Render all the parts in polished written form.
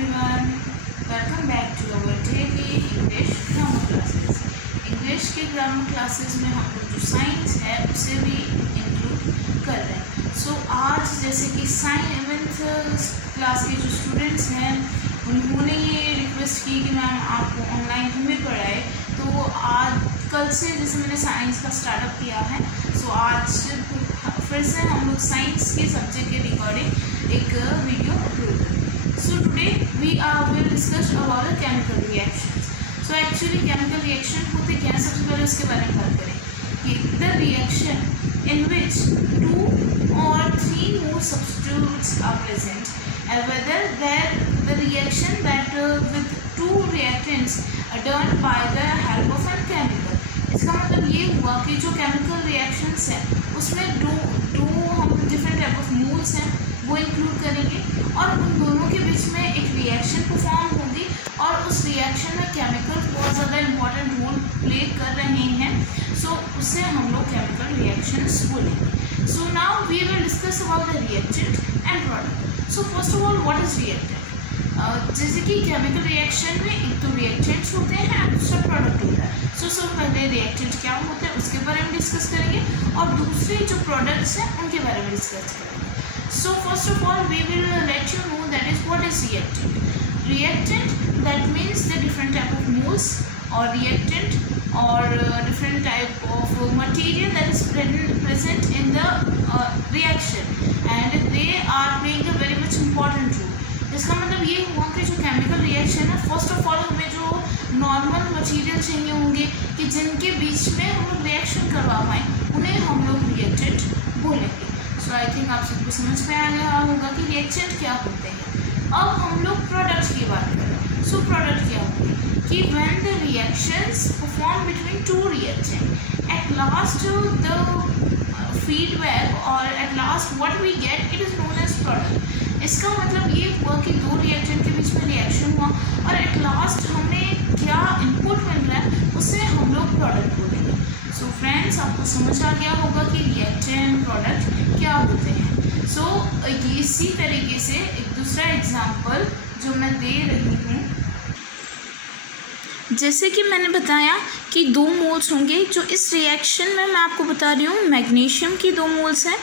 everyone, welcome back to our daily English grammar classes. English के grammar classes में हम लोग जो साइंस है उसे भी इंक्लूड कर रहे हैं। सो आज जैसे कि 7th क्लास के जो स्टूडेंट्स हैं उन्होंने ये रिक्वेस्ट की कि मैम आपको ऑनलाइन हमें पढ़ाए, तो आज कल से जैसे मैंने साइंस का स्टार्टअप किया है, सो आज फिर से हम लोग साइंस के सब्जेक्ट के रिगार्डिंग एक वीडियो अपलोड करें। So today we will discuss about the chemical reactions. So actually chemical reaction होते क्या है, सबसे पहले उसके बारे में बात करें कि the reaction in which 2 or 3 more substitutes are present and whether the reaction that with 2 reactants are done by the help of a chemical। इसका मतलब ये हुआ कि जो केमिकल रिएक्शंस हैं उसमें दो हम डिफरेंट टाइप ऑफ मोल्स हैं वो इंक्लूड करेंगे और उन दोनों के बीच में एक रिएक्शन परफॉर्म होगी और उस रिएक्शन में केमिकल्स बहुत ज़्यादा इम्पॉर्टेंट रोल प्ले कर रहे हैं। सो उससे हम लोग केमिकल रिएक्शंस बोलेंगे। So now we will discuss about the reactant and product. So first of all what is reactant. जैसे कि केमिकल रिएक्शन में एक तो रिएक्टेंट्स होते हैं और दूसरा प्रोडक्ट होता है। सो पहले रिएक्टेंट क्या होता है उसके बारे में डिस्कस करेंगे और दूसरे जो प्रोडक्ट्स हैं उनके बारे में डिस्कस करेंगे। So first of all we will let you know that is what is reactant. Reactant that means the different type of moles or reactant or different type of material that is present in the reaction and they are playing a very much important role। इसका मतलब ये हुआ कि जो chemical reaction है first of all हमें जो normal material चाहिए होंगे कि जिनके बीच में हम लोग रिएक्शन करवा पाएँ उन्हें हम लोग रिएक्टेंट बोलेंगे। सो आई थिंक आप सबको समझ में आ गया होगा कि रिएक्टेंट क्या होते हैं। अब हम लोग प्रोडक्ट की बात करें। सो प्रोडक्ट क्या होते हैं कि when the reactions perform between 2 reactants, at last the feedback or at last what we get it is known as product। इसका मतलब ये हुआ कि 2 रिएक्टेंट के बीच में रिएक्शन हुआ और एट लास्ट हमें क्या इनपुट मिल रहा है उसे हम लोग प्रोडक्ट बोलेंगे। सो फ्रेंड्स आपको समझ आ गया होगा कि रिएक्टेंट प्रोडक्ट क्या होते हैं। सो इसी तरीके से एक दूसरा एग्जाम्पल जो मैं दे रही हूँ, जैसे कि मैंने बताया कि 2 मोल्स होंगे जो इस रिएक्शन में मैं आपको बता रही हूँ मैग्नीशियम की 2 मोल्स हैं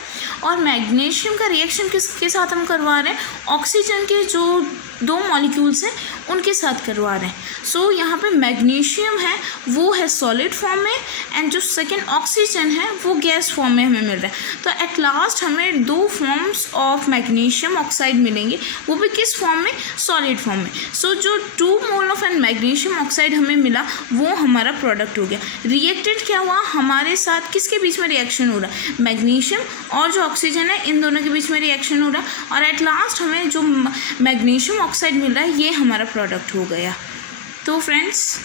और मैग्नीशियम का रिएक्शन किसके साथ हम करवा रहे हैं, ऑक्सीजन के जो 2 मॉलिक्यूल्स हैं उनके साथ करवा रहे हैं। सो यहाँ पे मैग्नीशियम है वो है सॉलिड फॉर्म में एंड जो सेकेंड ऑक्सीजन है वो गैस फॉर्म में हमें मिल रहा है। तो एट लास्ट हमें 2 फॉर्म्स ऑफ मैग्नीशियम ऑक्साइड मिलेंगे, वो भी किस फॉर्म में, सॉलिड फॉर्म में। सो जो 2 mole of an magnesium oxide हमें मिला वो हमारा प्रोडक्ट हो गया। रिएक्टेंट क्या हुआ, हमारे साथ किसके बीच में रिएक्शन हो रहा है, मैग्नीशियम और जो ऑक्सीजन है इन दोनों के बीच में रिएक्शन हो रहा है और एट लास्ट हमें जो मैग्नीशियम ऑक्साइड मिल रहा है ये हमारा प्रोडक्ट हो गया। तो फ्रेंड्स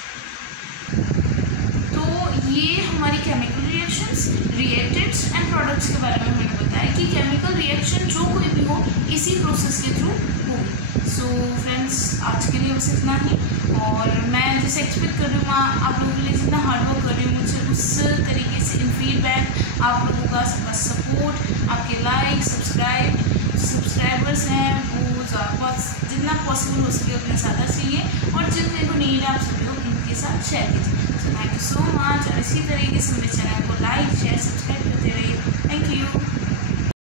तो ये हमारी chemical reactions, reactants and products के बारे में मैंने बताया कि केमिकल रिएक्शन जो कोई भी हो इसी प्रोसेस के थ्रू होगी। सो फ्रेंड्स आज के लिए बस इतना ही और मैं जैसे एक्सपेक्ट कर रही हूँ आप लोगों के लिए जितना हार्डवर्क कर रही हूँ मुझे उस तरीके से इन फीडबैक आप लोगों का सबका सपोर्ट, आपके लाइक सब्सक्राइबर्स हैं वो जितना पॉसिबल हो सके उतने ज़्यादा चाहिए और जितने को नीड आप सभी लोग उनके साथ शेयर कीजिए। So thank you so much और इसी तरीके से मेरे चैनल को लाइक शेयर सब्सक्राइब करते रहिए। Thank you.